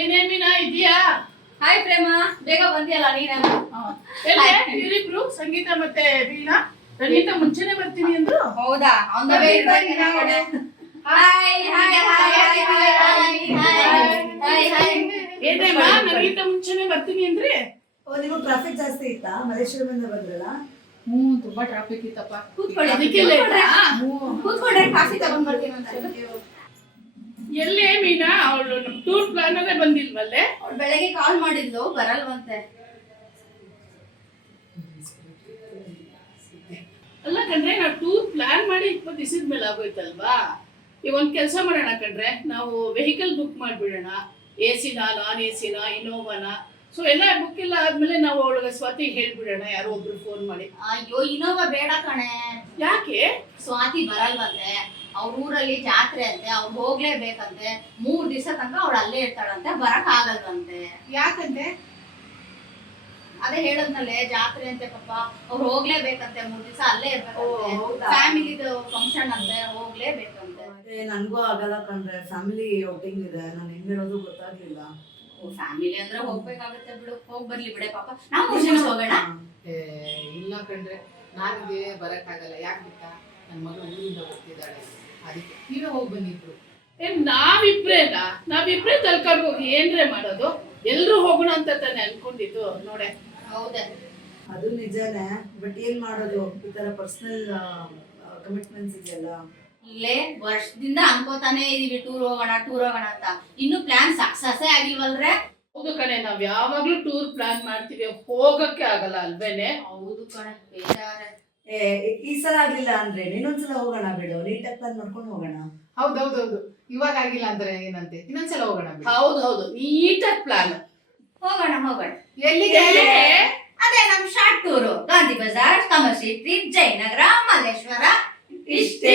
ಏನೇ ಮೀನಾ ಇದೆಯಾ? ಹಾಯ್ ಪ್ರೇಮ, ಬೇಗ ಬಂದಿಯಲ್ಲ ನೀನು. ಇವರಿಬ್ರು ಸಂಗೀತ ಮತ್ತೆ ವೀಣಾ ರಂಗಿತ ಮುಂಚೆನೆ ಬರ್ತೀನಿ ಅಂದ್ರು. ಹೌದಾ? ಆನ್ ದ ವೇ ಇರ್ಬೇಕೇನೋ ಕಣೆ. Hi hi hi hi hi hi hi. ಏನೇಮ್ಮ ನಂಗಿಂತ ಮುಂಚೆನೆ ಬರ್ತೀನಿ ಅಂದ್ರೆ? ನೀವು ಟ್ರಾಫಿಕ್ ಜಾಸ್ತಿ ಇತ್ತಾ? ಮಲೇಶ್ವರದಿಂದ ಬಂದ್ರಲ್ಲ? ತುಂಬಾ ಟ್ರಾಫಿಕ್ ಇತ್ತಪ್ಪ. ಕೂತ್ಕೊಳ್ಳಿ, ಕೂತ್ಕೊಂಡ್ರೆ ಕಾಫಿ ತಗೊಂಡ್ ಬರ್ತೀನಿ ಅಂತ. ಎಲ್ಲೇ ಮೀನಾ? ಅವಳು ನಮ್ ಟೂರ್ ಪ್ಲಾನ್ ಅಲ್ಲೇ ಬಂದಿಲ್ವಲ್ಲೇ? ಅವ್ಳು ಬೆಳಗ್ಗೆ ಕಾಲ್ ಮಾಡಿದ್ಲು, ಬರಲ್ವಂತೆ. ಅಲ್ಲ ಕಣ್ರೆ, ನಾವು ಟೂರ್ ಪ್ಲಾನ್ ಮಾಡಿ 20 ದಿವಸದ ಮೇಲೆ ಆಗೋಯ್ತಲ್ವಾ? ಈಗ ಒಂದ್ ಕೆಲಸ ಮಾಡೋಣ ಕಣ್ರೆ, ನಾವು ವೆಹಿಕಲ್ ಬುಕ್ ಮಾಡ್ಬಿಡೋಣ. AC-ನಾ, ನಾನ್ AC-ನಾ, ಇನೋವಾನ. ಸೊ ಎಲ್ಲ ಬುಕ್ ಎಲ್ಲ ಆದ್ಮೇಲೆ ನಾವು ಅವಳಿಗೆ ಸ್ವಾತಿಗೆ ಹೇಳ್ಬಿಡೋಣ, ಯಾರೋ ಒಬ್ರು ಫೋನ್ ಮಾಡಿ. ಅಯ್ಯೋ, ಇನೋವಾ ಬೇಡ ಕಣೆ. ಯಾಕೆ? ಸ್ವಾತಿ ಬರಲ್ವಂತೆ. ಅವ್ರ ಊರಲ್ಲಿ ಜಾತ್ರೆ ಅಂತೆ, ಅವ್ರು ಹೋಗ್ಲೇಬೇಕಂತೆ. 3 ದಿವಸ ತನಕ ಅವಳು ಅಲ್ಲೇ ಇರ್ತಾಳಂತೆ, ಬರಕ್ ಆಗಲ್ವಂತೆ. ಯಾಕಂತೆ? ಅದೇ ಹೇಳದ್ನಲ್ಲೇ, ಜಾತ್ರೆ ಅಂತೆ ಪಾಪ, ಅವ್ರು ಹೋಗ್ಲೇಬೇಕಂತೆ. 3 ದಿವಸ ಅಲ್ಲೇ ಇರ್ಬೇಕಂತೆ. ಹೌದಾ? ಫ್ಯಾಮಿಲಿದು ಫಂಕ್ಷನ್ ಅಂತೆ, ಹೋಗ್ಲೇಬೇಕಂತೆ. ನನ್ಗೂ ಆಗಲ್ಲ ಕಣ್ರೆ, ಫ್ಯಾಮಿಲಿ ಔಟಿಂಗ್ ಇದೆ. ನಾನು ಹೆಂಗ್ ಹೇಳೋದು ಗೊತ್ತಾಗ್ಲಿಲ್ಲ. ಫ್ಯಾಮಿಲಿ ಅಂದ್ರೆ ಹೋಗ್ಬೇಕಾಗತ್ತೆ ಬಿಡು, ಹೋಗ್ ಬರ್ಲಿ ಬಿಡೆ ಪಾಪ. ನಾವು 3 ಜನ ಹೋಗೋಣ. ಇಲ್ಲ ಕಣ್ರೆ, ನನಗೆ ಬರಕ್ಕಾಗಲ್ಲ. ಯಾಕೆ ಗೊತ್ತಾ, ನನ್ನ ಮಗಳು ಊರಿಂದ ಬರ್ತಿದ್ದಾಳೆ, ಅದಕ್ಕೆ ನೀವೇ ಹೋಗಿ ಬಂದಿದ್ರು. ನಾವಿಬ್ರೇ ತಲ್ಕೊಂಡು ಹೋಗಿ ಏನ್ರೆ ಮಾಡೋದು? ಎಲ್ರು ಹೋಗೋಣ ಅಂತ ತಾನೆ ಅನ್ಕೊಂಡಿದ್ದು. ನೋಡೆ, ಹೌದೇ, ಅದು ನಿಜಾನೇ. ಬಟ್ ಏನ್ ಮಾಡೋದು, ಈ ತರ ಪರ್ಸನಲ್ ಕಮಿಟ್ಮೆಂಟ್ಸ್ ಇದೆಯಲ್ಲ. ಇಲ್ಲೇ ವರ್ಷದಿಂದ ಅನ್ಕೋತಾನೆ ಇದೀವಿ ಟೂರ್ ಹೋಗೋಣ ಅಂತ. ಇನ್ನು ಪ್ಲಾನ್ ಸಕ್ಸಸ್ಸೇ ಆಗಿಲ್ವಲ್ರೆ. ಹೌದು ಕಣೆ, ನಾವ್ ಯಾವಾಗ್ಲೂ ಟೂರ್ ಪ್ಲಾನ್ ಮಾಡ್ತೀವಿ, ಹೋಗಕ್ಕೆ ಆಗಲ್ಲ ಅಲ್ವೇನೆ? ಹೌದು ಕಣೆ, ಬೇಜಾರೆ. ಈ ಸಲ ಆಗ್ಲಿಲ್ಲ ಅಂದ್ರೆ ಇನ್ನೊಂದ್ಸಲ ಹೋಗೋಣ ಬಿಡು. ನೀಟಾಗಿ ಪ್ಲಾನ್ ಮಾಡ್ಕೊಂಡು ಹೋಗೋಣ. ಹೌದೌದೌದು, ಇವಾಗ ಆಗಿಲ್ಲ ಅಂದ್ರೆ ಏನಂತೆ, ಇನ್ನೊಂದ್ಸಲ ಹೋಗೋಣ ಬಿಡು. ಹೌದು, ನೀಟಾಗಿ ಪ್ಲಾನ್. ಹೋಗೋಣ. ಎಲ್ಲಿಗೆ? ಅದೇ ನಮ್ short tour. Gandhi Bazaar, commercial street, Jayanagar, Malleshwaram. ಇಷ್ಟೇ.